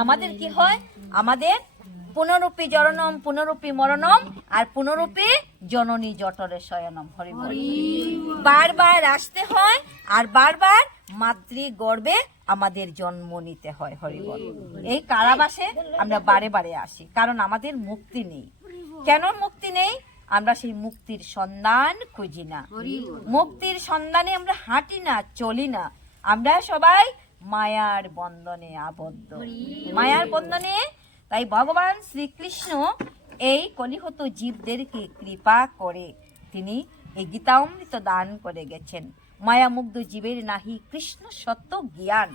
আমাদের কি হয়, আমাদের পুনরূপী জননম পুনরূপী মরণম আর পুনরূপী জননী জঠরে শয়নম। হরি বল। বারবার আসতে হয় আর বারবার মাতৃ গর্ভে আমাদের জন্ম নিতে হয়। হরি বল। এই কারাবাসে আমরা বারে বারে আসি, কারণ আমাদের মুক্তি নেই। কেন মুক্তি নেই? আমরা সেই মুক্তির সন্ধান খুঁজি না, মুক্তির সন্ধানে আমরা হাঁটি না, চলি না। আমরা সবাই মায়ার বন্ধনে আবদ্ধ, মায়ার বন্ধনে। তাই ভগবান শ্রীকৃষ্ণ এই কলিহত জীবদেরকে কৃপা করে তিনি এই গীতামৃত দান করে গেছেন। মায়ামুগ্ধ জীবের নাহি কৃষ্ণ সত্য জ্ঞান,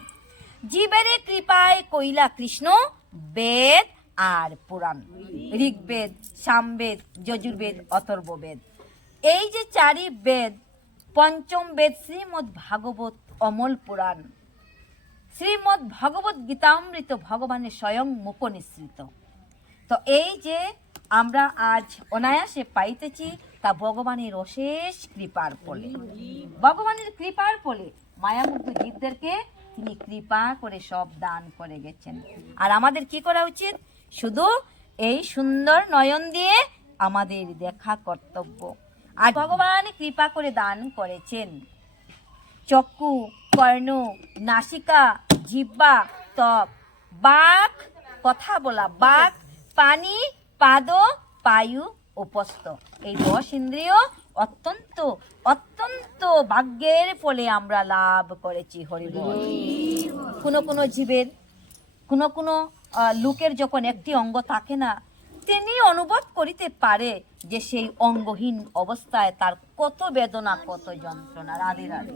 জীবের কৃপায় কইলা কৃষ্ণ বেদ আর পুরাণ। ঋগ্বেদ, সামবেদ, যজুর্বেদ, অথর্ববেদ, এই যে চারি বেদ, পঞ্চম বেদ শ্রীমদ্ ভাগবত অমল পুরাণ, শ্রীমদ্ ভগবত গীতামৃত ভগবানের স্বয়ং মুখ নিঃসৃত। তো এই যে আমরা আজ অনায়াসে পাইতেছি তা ভগবানের অশেষ কৃপার ফলে, ভগবানের কৃপার ফলে মায়ামুগ্ধ জীবদেরকে তিনি কৃপা করে সব দান করে গেছেন। আর আমাদের কি করা উচিত? শুধু এই সুন্দর নয়ন দিয়ে আমাদের দেখা কর্তব্য। আর ভগবান কৃপা করে দান করেছেন চক্ষু, কর্ণ, নাসিকা, জিহ্বা, ত্বক, বাক কথা বলা, বাক, পানি, পাদ, পায়ু, উপস্থ, এই 10 ইন্দ্রিয় অত্যন্ত অত্যন্ত ভাগ্যের ফলে আমরা লাভ করেছি। হরি বল। কোনো জীবের, কোনো লোকের যখন একটি অঙ্গ থাকে না, তিনি অনুভব করিতে পারে যে সেই অঙ্গহীন অবস্থায় তার কত বেদনা, কত যন্ত্রণা। রাধে রাধে।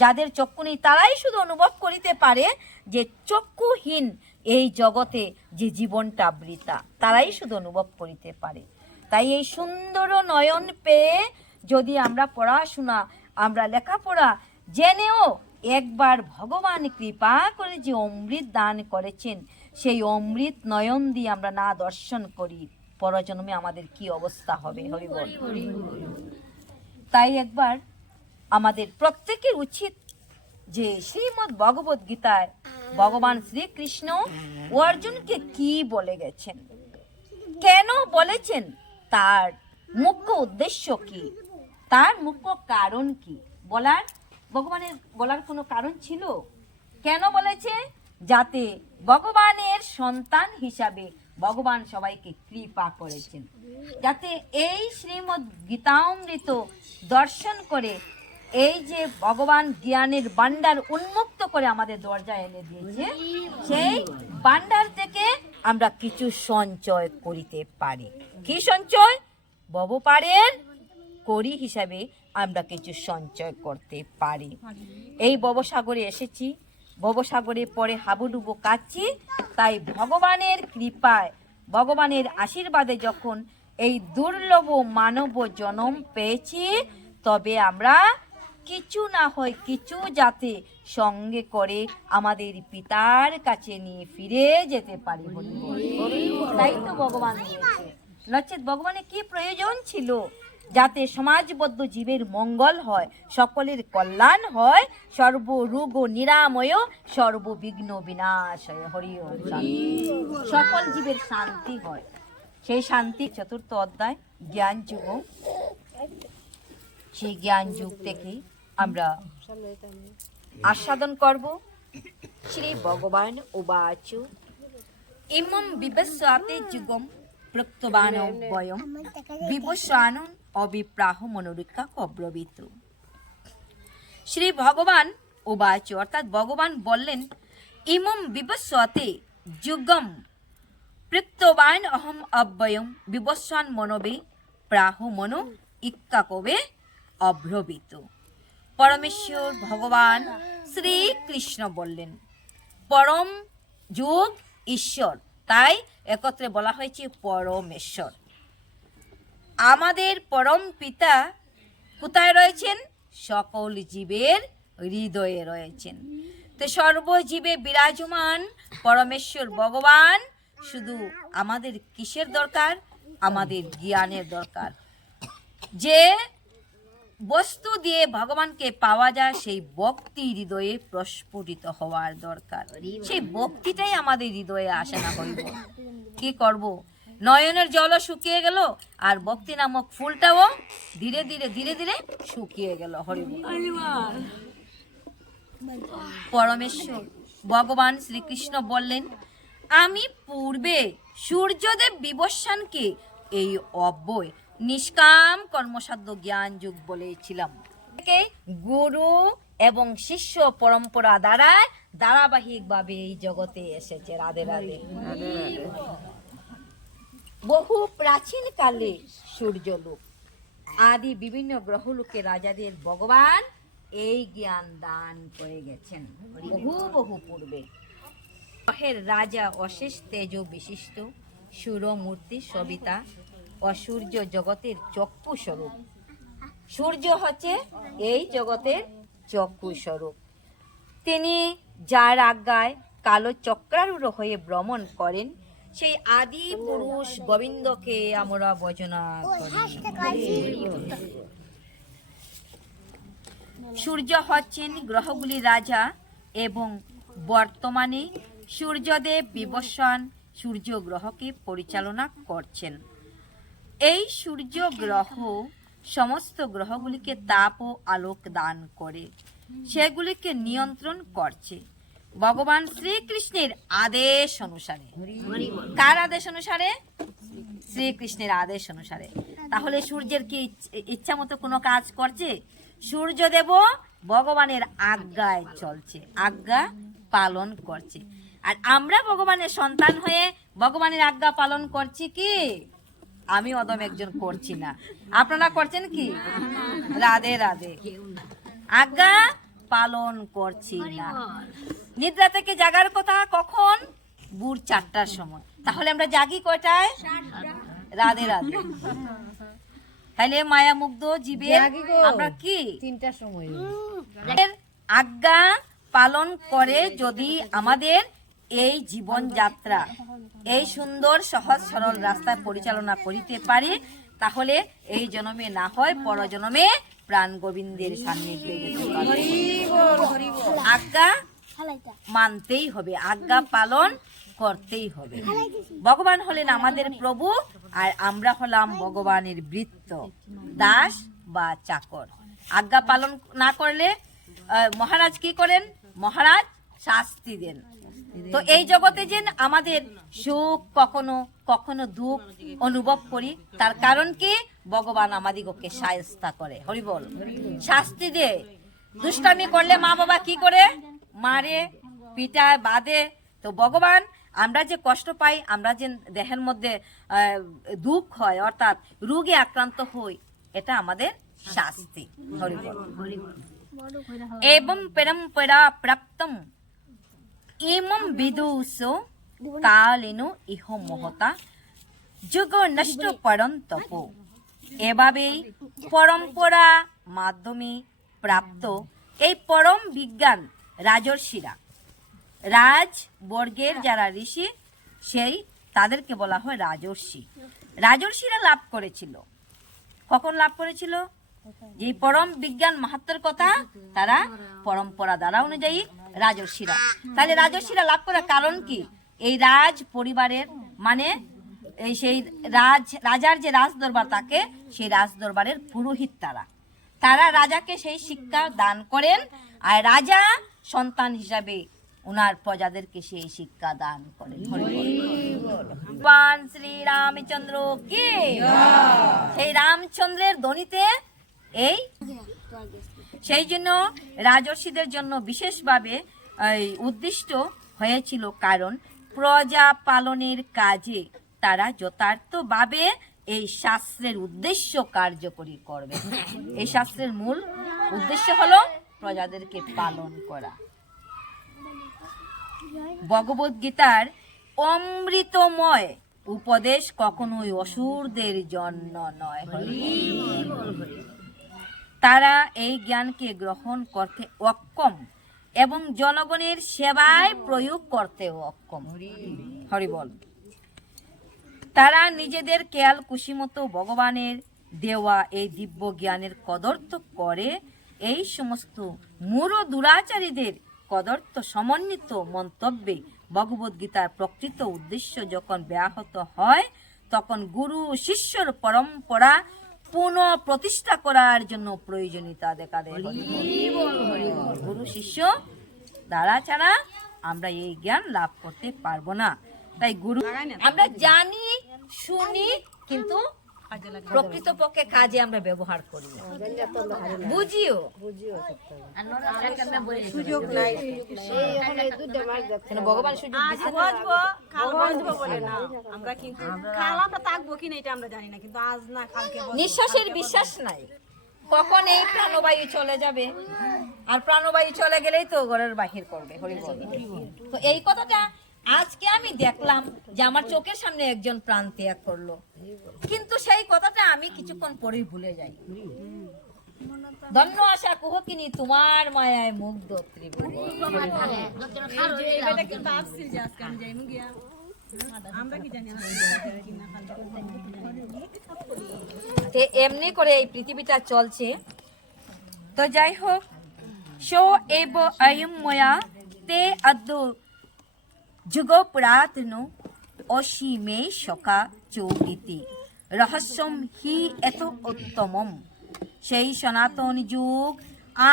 যাদের চক্ষু নেই তারাই শুধু অনুভব করিতে পারে যে চক্ষুহীন এই জগতে যে জীবনটা বৃথা, তারাই শুধু অনুভব করিতে পারে। তাই এই সুন্দর নয়ন পেয়ে যদি আমরা পড়াশোনা, আমরা লেখাপড়া জেনেও একবার ভগবান কৃপা করে যে অমৃত দান করেছেন, সেই অমৃত নয়ন দিয়ে আমরা না দর্শন করি, পরজন্মে আমাদের কি অবস্থা হবে। হরি বল। তাই একবার আমাদের প্রত্যেকের উচিত যে শ্রীমদ্ ভগবত গীতায় ভগবান শ্রীকৃষ্ণ অর্জুনকে কি বলে গেছেন, কেন বলেছেন, তার মুখ্য উদ্দেশ্য কি, তার মুখ্য কারণ কি, ভগবানের বলার কোনো কারণ ছিল? কেন বলেছে? যাতে ভগবানের সন্তান হিসাবে ভগবান সবাইকে কৃপা করেছেন, যাতে এই শ্রীমদ্ গীতামৃত দর্শন করে এই যে ভগবান জ্ঞানের ভান্ডার উন্মুক্ত করে আমাদের দরজায় এনে দিয়েছে, সেই ভান্ডার থেকে আমরা কিছু সঞ্চয় করিতে পারি। কি সঞ্চয়? ভবপারের করি হিসাবে আমরা কিছু সঞ্চয় করতে পারি। এই ভবসাগরে এসেছি, ভবসাগরে পরে হাবুডুবু কাচ্ছি, তাই ভগবানের কৃপায়, ভগবানের আশীর্বাদে যখন এই দুর্লভ মানব জন্ম পেয়েছি, তবে আমরা কিছু না হয় কিছু যাতে সঙ্গে করে আমাদের পিতার কাছে নিয়ে ফিরে যেতে পারি। তাই তো ভগবান দিয়েছে। নচেৎ ভগবানের কি প্রয়োজন ছিল? যাতে সমাজবদ্ধ জীবের মঙ্গল হয়, সকলের কল্যাণ হয়, সর্বরোগ নিরাময়, সর্ববিঘ্ন বিনাশয়। হরি ওম। সকল জীবের শান্তি হয়, সেই শান্তি 4th অধ্যায় জ্ঞান যুগ, সেই জ্ঞান যুগ থেকে আমরা আস্বাদন করব। শ্রী ভগবান উবাচ ইমম বিবস্বাতে যুগম প্রক্তবানং বয়ম বিবস্বানং অবিপ্রাহ মনোরক্ষা অব্রবীত। শ্রী ভগবান উবাচ, অর্থাৎ ভগবান বললেন, ইমম বিবস্বাতে যুগম প্রক্তবান অহম অব্যয়ম বিবস্বান মনোবে প্রাহ মনো ইক্কা কবে অব্রবীত। পরমেশ্বর ভগবান শ্রীকৃষ্ণ বললেন, পরম যুগ ঈশ্বর, তাই একত্রে বলা হয়েছে পরমেশ্বর। আমাদের পরম পিতা কোথায় রয়েছেন? সকল জীবের হৃদয়ে রয়েছেন। তো সর্বজীবে বিরাজমান পরমেশ্বর ভগবান, শুধু আমাদের কিসের দরকার? আমাদের জ্ঞানের দরকার। যে বস্তু দিয়ে ভগবানকে পাওয়া যায়, সেই ভক্তি হৃদয়ে প্রস্ফুটিত হওয়ার দরকার। সেই ভক্তিটাই আমাদের হৃদয়ে আসে না। হইব কি করব, নয়নের জলও শুকিয়ে গেল, আর ভক্তি নামক ফুলটাও ধীরে ধীরে ধীরে ধীরে শুকিয়ে গেল। হরিব। পরমেশ্বর ভগবান শ্রীকৃষ্ণ বললেন, আমি পূর্বে সূর্যদেব বিবস্বানকে এই অব্যয় নিষ্কাম কর্মসাধ্য জ্ঞান যুগ বলেছিলাম। গুরু এবং শিষ্য পরম্পরা দ্বারা ধারাবাহিকভাবে এই জগতে এসেছে। রাধে রাধে। বহু প্রাচীন কালে সূর্যলোক আদি বিভিন্ন গ্রহলোকে রাজাদের ভগবান এই জ্ঞান দান করে গেছেন বহু বহু পূর্বে। গ্রহের রাজা অশেষ তেজ বিশিষ্ট সূর্যমূর্তি সবিতা অসূর্য জগতের চক্ষু স্বরূপ। সূর্য হচ্ছে এই জগতের চক্ষু স্বরূপ। তিনি যার আজ্ঞায় কালো চক্রারূঢ় হয়ে ভ্রমণ করেন, সেই আদি পুরুষ গোবিন্দকে আমরা ভজনা করি। সূর্য হচ্ছেন গ্রহগুলির রাজা এবং বর্তমানে সূর্যদেব বিবস্বান সূর্য গ্রহকে পরিচালনা করছেন। এই সূর্য গ্রহ সমস্ত গ্রহগুলিকে তাপ ও আলোক দান করে, সেগুলিকে নিয়ন্ত্রণ করছে ভগবান শ্রীকৃষ্ণের আদেশ অনুসারে। কার আদেশ অনুসারে? শ্রীকৃষ্ণের আদেশ অনুসারে। তাহলে সূর্যের কি ইচ্ছা মতো কোনো কাজ করছে? সূর্যদেব ভগবানের আজ্ঞায় চলছে, আজ্ঞা পালন করছে। আর আমরা ভগবানের সন্তান হয়ে ভগবানের আজ্ঞা পালন করছি কি? আমি অদম একজন করছি না, আপনারা করছেন কি? রাধে রাধে। আজ্ঞা পালন করছি না। নিদ্রা থেকে জাগার কথা কখন? ভোর 4টার সময়। তাহলে আমরা জাগি কয়টায়? রাধে রাধে। তাহলে মায়া মুগ্ধ জীবে আমরা কি 3টার সময় আজ্ঞা পালন করে যদি আমাদের এই জীবন যাত্রা এই সুন্দর সহজ সরল রাস্তায় পরিচালনা করিতে পারি, তাহলে এই জন্মে না হয় পরজন্মে প্রাণ গোবিন্দের সান্নিধ্যে যেতে পারি। আজ্ঞা মানতেই হবে, আজ্ঞা পালন করতেই হবে। ভগবান হলেন আমাদের প্রভু, আর আমরা হলাম ভগবানের ভৃত্য, দাস বা চাকর। আজ্ঞা পালন না করলে মহারাজ কি করেন? মহারাজ শাস্তি দেন। তো এই জগতে যে আমাদের সুখ কখনো কখনো দুঃখ অনুভব করি, তার কারণ কি? ভগবান আমাদিগকে শায়েস্তা করে। হরি বল। শাস্তি দেয়। দুষ্টামি করলে মা বাবা কি করে? মারে, পিটায়, বাঁধে। তো ভগবান, আমরা যে কষ্ট পাই, আমরা যে দেহের মধ্যে দুঃখ হয়, অর্থাৎ রোগে আক্রান্ত হই, এটা আমাদের শাস্তি। হরি বল। এবং পরম্পরা প্রাপ্তম ইমম বিদুষো কালেনো ইহ মহতা যুগ নষ্ট পরন্তপ। এভাবেই পরম্পরা মাধ্যমে প্রাপ্ত এই পরম বিজ্ঞান রাজর্ষিরা, রাজবর্গের যারা ঋষি, সেই তাদেরকে বলা হয় রাজর্ষি। রাজর্ষিরা লাভ করেছিল। কখন লাভ করেছিল? যে পরম বিজ্ঞান মাহাত্ম্যের কথা তারা পরম্পরা দ্বারা অনুযায়ী রাজর্ষিরা। তাহলে রাজর্ষিরা লাভ করার কারণ কি? এই রাজ পরিবারের, মানে এই সেই রাজার যে রাজ দরবার থাকে, সেই রাজ দরবারের পুরোহিত তারা রাজাকে সেই শিক্ষা দান করেন, আর রাজা সন্তান হিসাবে উনার প্রজাদেরকে সেই শিক্ষা দান করেন। ভগবান শ্রী রামচন্দ্র কি? সেই রামচন্দ্রের ধ্বনিতে এই সেই জন্য রাজর্ষিদের জন্য বিশেষভাবে উদ্দিষ্ট হয়েছিল, কারণ প্রজা পালনের কাজে তারা যথার্থভাবে এই শাস্ত্রের উদ্দেশ্য কার্যকরী করবে। এই শাস্ত্রের মূল উদ্দেশ্য হলো প্রজাদেরকে পালন করা। ভগবদ গীতার অমৃতময় উপদেশ কখনোই অসুরদের জন্য নয়। তারা এই জ্ঞানকে গ্রহণ করতে অক্ষম এবং জনগণের সেবায় প্রয়োগ করতে অক্ষম। হরি বল। তারা নিজেদের খেয়াল খুশি মতো ভগবানের দেওয়া এই দিব্য জ্ঞানের কদর্থ করে এই সমস্ত মূঢ় দুরাচারীদের কদর্থ সমন্বিত মন্তব্যে ভগবদ্গীতার প্রকৃত উদ্দেশ্য যখন ব্যাহত হয়, তখন গুরু শিষ্যর পরম্পরা পুনঃ প্রতিষ্ঠা করার জন্য প্রয়োজনীয়তা দেখা দেয়। গুরু শিষ্য দ্বারা ছাড়া আমরা এই জ্ঞান লাভ করতে পারবো না। তাই গুরু আমরা জানি শুনি, কিন্তু প্রকৃতপক্ষে কাজে আমরা ব্যবহার করি, বুঝিও সুযোগ নাই। ভগবান সুযোগ নিঃশ্বাসের বিশ্বাস নাই, কখন এই প্রাণবায়ু চলে যাবে, আর প্রাণবায়ু চলে গেলেই তো ঘরের বাহির করবে। হরিবল। তো এই কথাটা আজকে আমি দেখলাম যে আমার চোখের সামনে একজন প্রাণ ত্যাগ করলো, কিন্তু সেই কথাটা আমি কিছুক্ষণ পরেই ভুলে যাই। ধন্য আশা কুহকিনী তোমার মায়ায় মুগ্ধ ত্রিভুবন। এমনি করে এই পৃথিবীটা চলছে। তো যাই হোক, সো এব অয়ম ময়া তে আদ্য যুগ পুরাতনো অসীমে শকা চৌগীতি রহস্যম হি এত উত্তমম। সেই সনাতন যুগ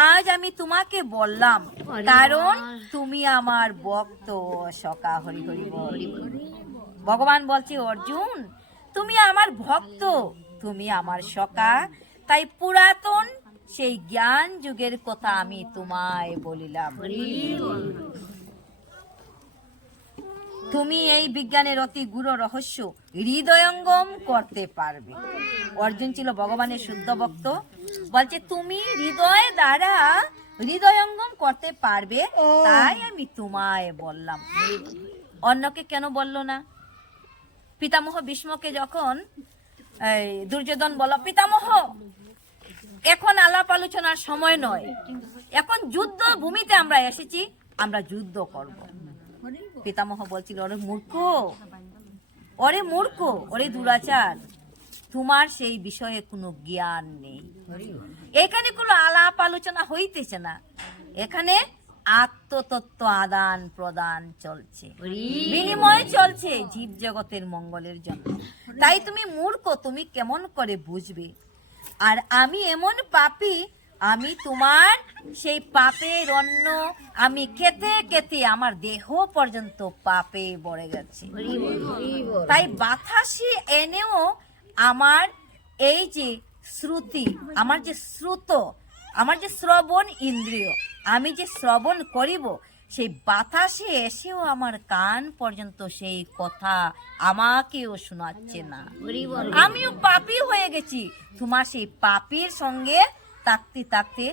আজ আমি তোমাকে বললাম, কারণ তুমি আমার ভক্ত সখা। হরি হরি বল। ভগবান বলছে, অর্জুন তুমি আমার ভক্ত, তুমি আমার সখা, তাই পুরাতন সেই জ্ঞান যুগের কথা আমি তোমায় বলিলাম। তুমি এই বিজ্ঞানের অতি গূঢ় রহস্য হৃদয়ঙ্গম করতে পারবে। অর্জুন ছিল ভগবানের শুদ্ধ ভক্ত, বলছে তুমি হৃদয় দ্বারা হৃদয়ঙ্গম করতে পারবে, তাই আমি তোমায় বললাম। অন্যকে কেন বললো না? পিতামহ ভীষ্মকে যখন দুর্যোধন বলল, পিতামহ এখন আলাপ আলোচনার সময় নয়, এখন যুদ্ধ ভূমিতে আমরা এসেছি, আমরা যুদ্ধ করব। পিতামহ বলছিল, ওরে মূর্খ, ওরে মূর্খ, ওরে দুরাচার, তোমার সেই বিষয়ে কোনো জ্ঞান নেই। এখানে কোনো আলাপ আলোচনা হইতেছে না, এখানে আত্মতত্ত্ব আদান প্রদান চলছে, বিনিময় চলছে জীব জগতের মঙ্গলের জন্য। তাই তুমি মূর্খ, তুমি কেমন করে বুঝবে? আর আমি এমন পাপী, আমি তোমার সেই পাপের অন্ন আমি খেতে খেতে আমার দেহ পর্যন্ত পাপে ভরে গেছে। তাই বাতাসে এনেও আমার এই যে শ্রুতি, আমার যে শ্রুত, আমার যে শ্রবণ ইন্দ্রিয়, আমি যে শ্রবণ করিব, সেই বাতাসে এসেও আমার কান পর্যন্ত সেই কথা আমাকেও শোনাচ্ছে না। আমিও পাপী হয়ে গেছি। তোমার সেই পাপীর সঙ্গে থাকতে থাকতে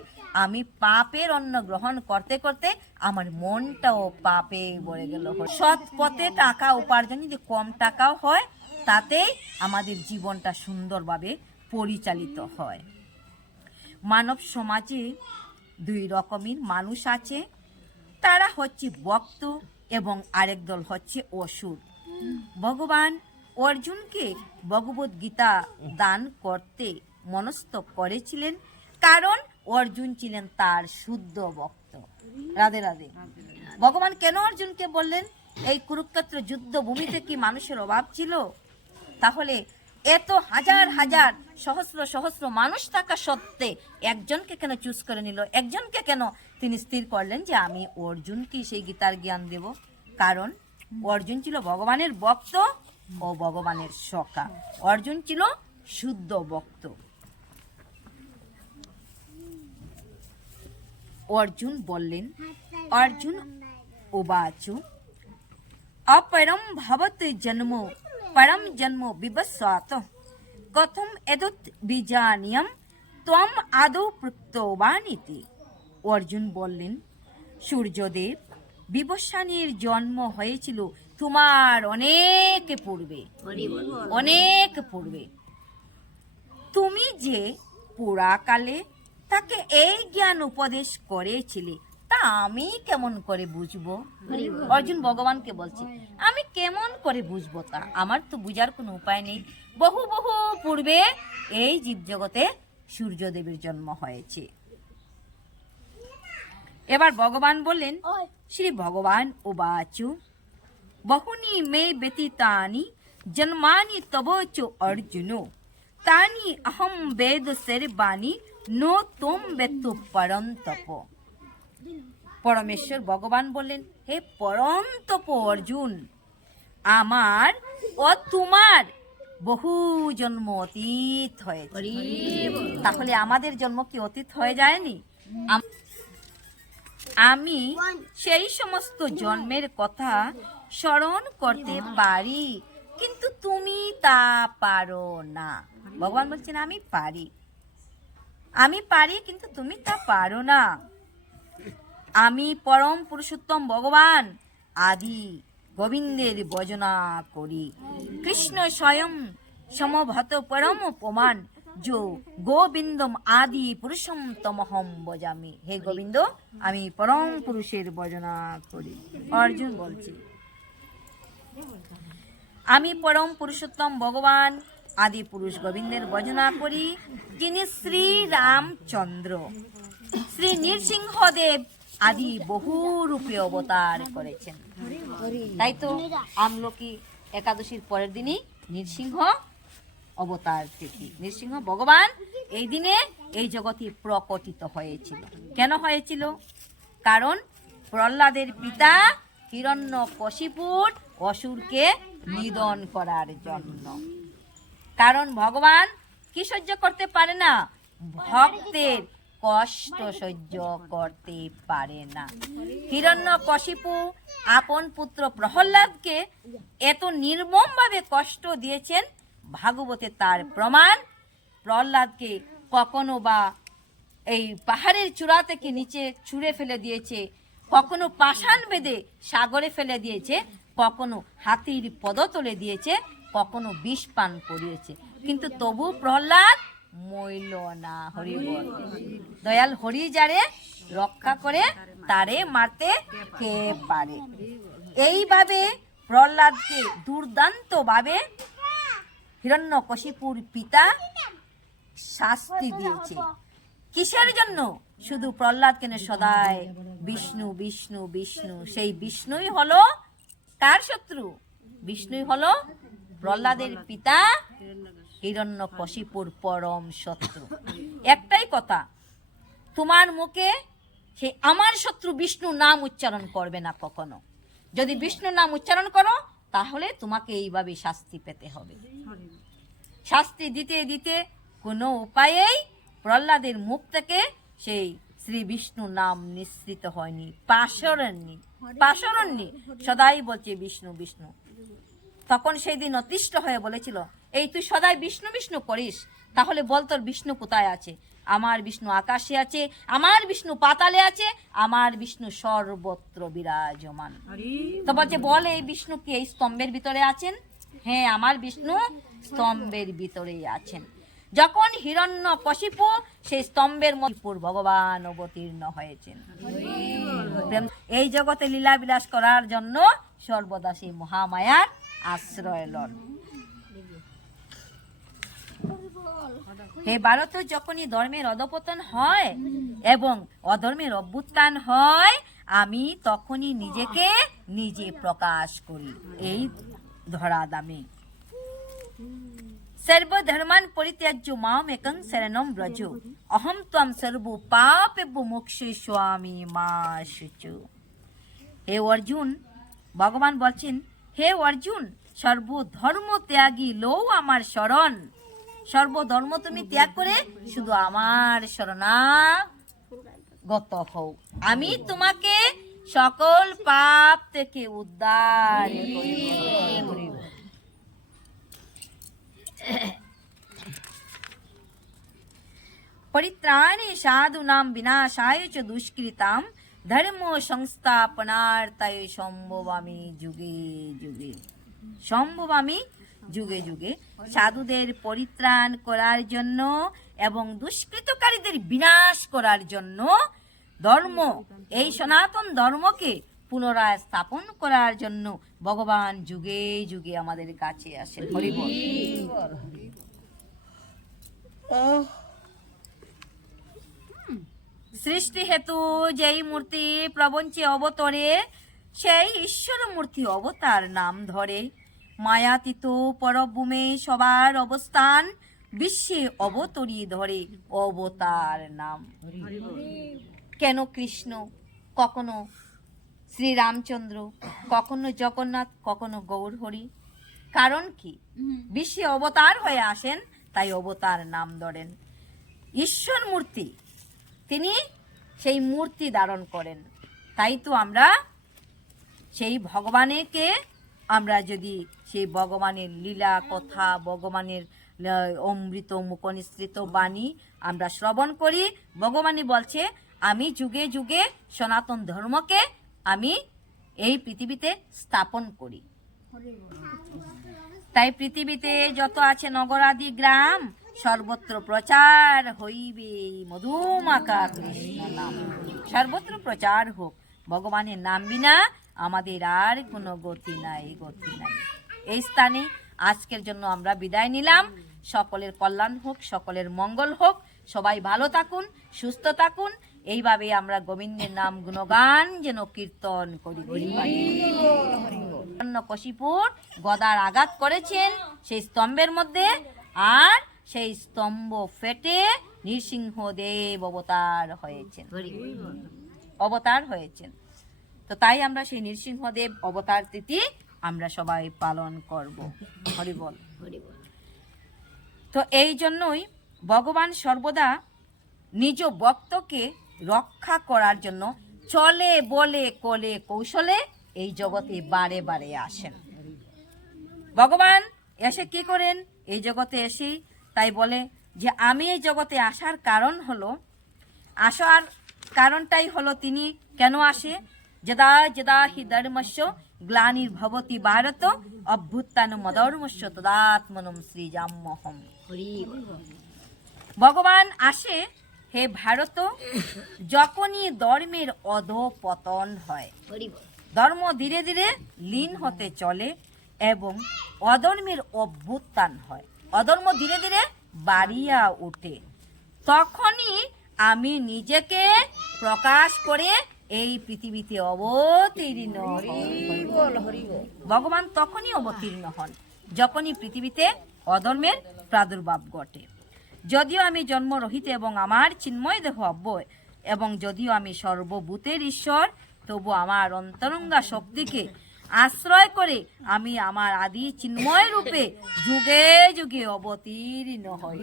আমি পাপের অন্ন গ্রহণ করতে করতে আমার মনটাও পাপে ভরে গেল। সৎ পথে টাকা উপার্জন যদি কম টাকাও হয়, তাতেই আমাদের জীবনটা সুন্দরভাবে পরিচালিত হয়। মানব সমাজে দুই রকমের মানুষ আছে, তারা হচ্ছে ভক্ত এবং আরেক দল হচ্ছে অসুর। ভগবান অর্জুনকে ভগবদ্গীতা দান করতে মনস্থ করেছিলেন, কারণ অর্জুন ছিলেন তার শুদ্ধ ভক্ত। রাধে রাধে। ভগবান কেন অর্জুনকে বললেন? এই কুরুক্ষেত্র যুদ্ধ ভূমিতে কি মানুষের অভাব ছিল? তাহলে এত হাজার হাজার সহস্র সহস্র মানুষ থাকা সত্ত্বে একজনকে কেন চুজ করে নিল? একজনকে কেন তিনি স্থির করলেন যে আমি অর্জুনকে সেই গীতার জ্ঞান দেব? কারণ অর্জুন ছিল ভগবানের ভক্ত ও ভগবানের সখা। অর্জুন ছিল শুদ্ধ ভক্ত। অর্জুন বললেন, অর্জুন উবাচ অপরম ভবত জন্ম পরম জন্ম বিবস্বাত কথম এদুত বিজানিয়ম ত্বম আদৌ প্রত্যবানিতি। অর্জুন বললেন, সূর্যদেব, বিবস্বানীর জন্ম হয়েছিল তোমার অনেক পূর্বে, অনেক পূর্বে। তুমি যে পুরাকালে তাকে এই জ্ঞান উপদেশ করেছিলে তা আমি কেমন করে বুঝবো? অর্জুন ভগবানকে বলছে, আমি কেমন করে বুঝবো তা? আমার তো বুঝার কোনো উপায় নেই। বহু বহু পূর্বে এই জীবজগতে সূর্যদেবের জন্ম হয়েছে। এবার ভগবান বললেন, শ্রী ভগবান উবাচু বহুনি মে ব্যতীতানি জন্মানি তব চ অর্জুন তানি অহম বেদ সর্বাণি নো তোম বেত্তু পরন্তপ। পরমেশ্বর ভগবান বললেন, হে পরন্তপ অর্জুন, আমার ও তোমার বহু জন্ম অতীত হয়েছে। তাহলে আমাদের জন্ম কি অতীত হয়ে যায়নি? আমি সেই সমস্ত জন্মের কথা স্মরণ করতে পারি, কিন্তু তুমি তা পারো না। ভগবান বলছেন, আমি পারি কিন্তু তুমি তা পারো না। আমি পরম পুরুষোত্তম ভগবান আদি গোবিন্দের ভজনা করি। কৃষ্ণ স্বয়ং সমভত পরম প্রমাণ যো গোবিন্দম আদি পুরুষম তমহম বজামি। হে গোবিন্দ, আমি পরম পুরুষের ভজনা করি। অর্জুন বলছি, আমি পরম পুরুষোত্তম ভগবান আদি পুরুষ গোবিন্দের ভজনা করি, যিনি শ্রী রামচন্দ্র শ্রী নৃসিংহদেব আদি বহু রূপে অবতার করেছেন। তাই তো আমলকি একাদশীর পরের দিনই নৃসিংহ অবতার তিথি। নৃসিংহ ভগবান এই দিনে এই জগতে প্রকটিত হয়েছিল। কেন হয়েছিল? কারণ প্রহ্লাদের পিতা হিরণ্যকশিপুর অসুরকে নিধন করার জন্য। কারণ ভগবান কি সহ্য করতে পারে না? ভক্তের কষ্ট সহ্য করতে পারে না। হিরণ্যকশিপু আপন পুত্র প্রহ্লাদকে এত নির্মম ভাবে কষ্ট দিয়েছেন, ভাগবতে তার প্রমাণ। প্রহ্লাদকে কখনো বা এই পাহাড়ের চূড়া থেকে নিচে ছুঁড়ে ফেলে দিয়েছে, কখনো পাষাণ বেঁধে সাগরে ফেলে দিয়েছে, কখনো হাতির পদতলে দিয়েছে, কখনো বিষ পান করিয়েছে, কিন্তু তবু প্রহ্লাদ মইল না। হরি বল। দয়াল হরি যারে রক্ষা করে তারে মারতে কে পারে? এইভাবে প্রহ্লাদকে দুর্দান্ত ভাবে হিরণ্যকশিপুর পিতা শাস্তি দিয়েছে। কিসের জন্য? শুধু প্রহ্লাদ কেন সদাই বিষ্ণু বিষ্ণু বিষ্ণু। সেই বিষ্ণুই হলো কার শত্রু? বিষ্ণুই হলো প্রহ্লাদের পিতা হিরণ্যকশিপুর পরম শত্রু। একটাই কথা, তোমার মুখে সে আমার শত্রু বিষ্ণু নাম উচ্চারণ করবে না কখনো। যদি বিষ্ণু নাম উচ্চারণ করো তাহলে তোমাকে এইভাবে শাস্তি পেতে হবে। শাস্তি দিতে দিতে কোনো উপায়েই প্রহ্লাদের মুখ থেকে সেই শ্রী বিষ্ণু নাম নিঃসৃত হয়নি। পাশরণনি সদাই বলছে বিষ্ণু বিষ্ণু। তখন সেই দিন অতিষ্ঠ হয়ে বলেছিল, এই তুই সদাই বিষ্ণু বিষ্ণু করিস, তাহলে বল তোর বিষ্ণু কোথায় আছে? আমার বিষ্ণু আকাশে আছে, আমার বিষ্ণু পাতালে আছে, আমার বিষ্ণু সর্বত্র বিরাজমান। তো বলছে, বল এই বিষ্ণু কি এই স্তম্ভের ভিতরে আছেন? হ্যাঁ, আমার বিষ্ণু স্তম্ভের ভিতরেই আছেন। যখন হিরণ্যকশিপু সেই স্তম্ভের মধ্যে ভগবান অবতীর্ণ হয়েছেন। এই জগতে লীলা বিলাস করার জন্য সর্বদা সেই মহামায়ার আশ্রয় লন। হে ভারত, যখনই ধর্মের অধপতন হয় এবং অধর্মের অভ্যুত্থান হয়, আমি তখনই নিজেকে নিজে প্রকাশ করি এই ধরাধামে। সর্বধর্মান পরিত্যাজ্য মাম একং শরণম ব্রজ অহম ত্বং সর্ব পাপেভ্যো মোক্ষয়িষ্যামি মা শুচি। হে অর্জুন, ভগবান বলছেন, হে অর্জুন, সর্বধর্ম ত্যাগী লও আমার শরণ। সর্বধর্ম তুমি ত্যাগ করে শুধু আমার শরণাগত হও, আমি তোমাকে সকল পাপ থেকে উদ্ধার করিব। পরিত্রাণে সাধুনাম বিনাশায় চ দুষ্কৃতাম ধর্ম সংস্থাপনার্থায় সম্ভবামি যুগে যুগে। সম্ভবামি যুগে যুগে সাধুদের পরিত্রাণ করার জন্য এবং দুষ্কৃতকারীদের বিনাশ করার জন্য ধর্ম, এই সনাতন ধর্মকে পুনরায় স্থাপন করার জন্য ভগবান যুগে যুগে আমাদের কাছে আসেন। হরি বল। সৃষ্টি হেতু যেই মূর্তি প্রবঞ্চে অবতরে, সেই ঈশ্বর মূর্তি অবতার নাম ধরে। মায়াতীত পরভূমে সবার অবস্থান, বিশ্বে অবতরী ধরে অবতার নাম। কেন কৃষ্ণ, কখনো শ্রীরামচন্দ্র, কখনো জগন্নাথ, কখনো গৌরহরি? কারণ কি? বিশ্বে অবতার হয়ে আসেন, তাই অবতার নাম ধরেন। ঈশ্বর মূর্তি, তিনি সেই মূর্তি ধারণ করেন। তাই তো আমরা সেই ভগবানকে, আমরা যদি সেই ভগবানের লীলা কথা, ভগবানের অমৃত মুখনিসৃত বাণী আমরা শ্রবণ করি, ভগবানই বলছে আমি যুগে যুগে সনাতন ধর্মকে আমি এই পৃথিবীতে স্থাপন করি। তাই পৃথিবীতে যত আছে নগরাদি গ্রাম, সর্বত্র প্রচার হইবে মধুমাখা কৃষ্ণ নাম। সর্বত্র প্রচার হোক, ভগবানের নাম বিনা আমাদের আর কোনো গতি নাই, গতি নাই। এই স্থানে আজকের জন্য আমরা বিদায় নিলাম। সকলের কল্যাণ হোক, সকলের মঙ্গল হোক, সবাই ভালো থাকুন, সুস্থ থাকুন। এইভাবে আমরা গোবিন্দের নাম গুণগান যেন কীর্তন করি। কশিপুর গদার আঘাত করেছেন সেই স্তম্ভের মধ্যে, আর সেই স্তম্ভ ফেটে নৃসিংহদেব অবতার হয়েছেন, অবতার হয়েছেন। তো তাই আমরা সেই নৃসিংহদেব অবতার তিথি আমরা সবাই পালন করব। হরি বল। তো এই জন্যই ভগবান সর্বদা নিজ ভক্তকে রক্ষা করার জন্য চলে বলে কলে কৌশলে এই জগতে বারে বারে আসেন। ভগবান এসে কি করেন? এই জগতে এসে তাই বলে যে আমি এই জগতে আসার কারণ হলো, আসার কারণটাই হলো তিনি কেন আসে? যদা যদা হি ধর্মস্য গ্লানির্ভবতি ভারত অভ্যুত্থানমধর্মস্য তদাত্মনম সৃজাম্যহম। ভগবান আসে, হে ভারত, যখনই ধর্মের অধঃপতন হয়, ধর্ম ধীরে ধীরে লীন হতে চলে এবং অধর্মের অভ্যুত্থান হয়, অধর্ম ধীরে ধীরে বাড়িয়া ওঠে, তখনই আমি নিজেকে প্রকাশ করে এই পৃথিবীতে অবতীর্ণ হই। ভগবান তখনই অবতীর্ণ হন যখনই পৃথিবীতে অধর্মের প্রাদুর্ভাব ঘটে। যদিও আমি জন্মরহিত এবং আমার চিন্ময় দেহ অব্যয়, এবং যদিও আমি সর্বভূতের ঈশ্বর, তবু আমার অন্তরঙ্গা শক্তিকে আশ্রয় করে আমি আমার আদি চিন্ময় রূপে যুগে যুগে অবতীর্ণ হই।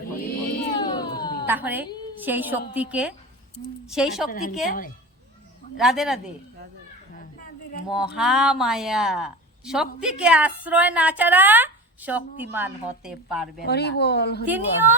তাহলে সেই শক্তিকে রাধে রাধে মহামায়া শক্তিকে আশ্রয় না ছাড়া শক্তিমান হতে পারবেন না। তিনিও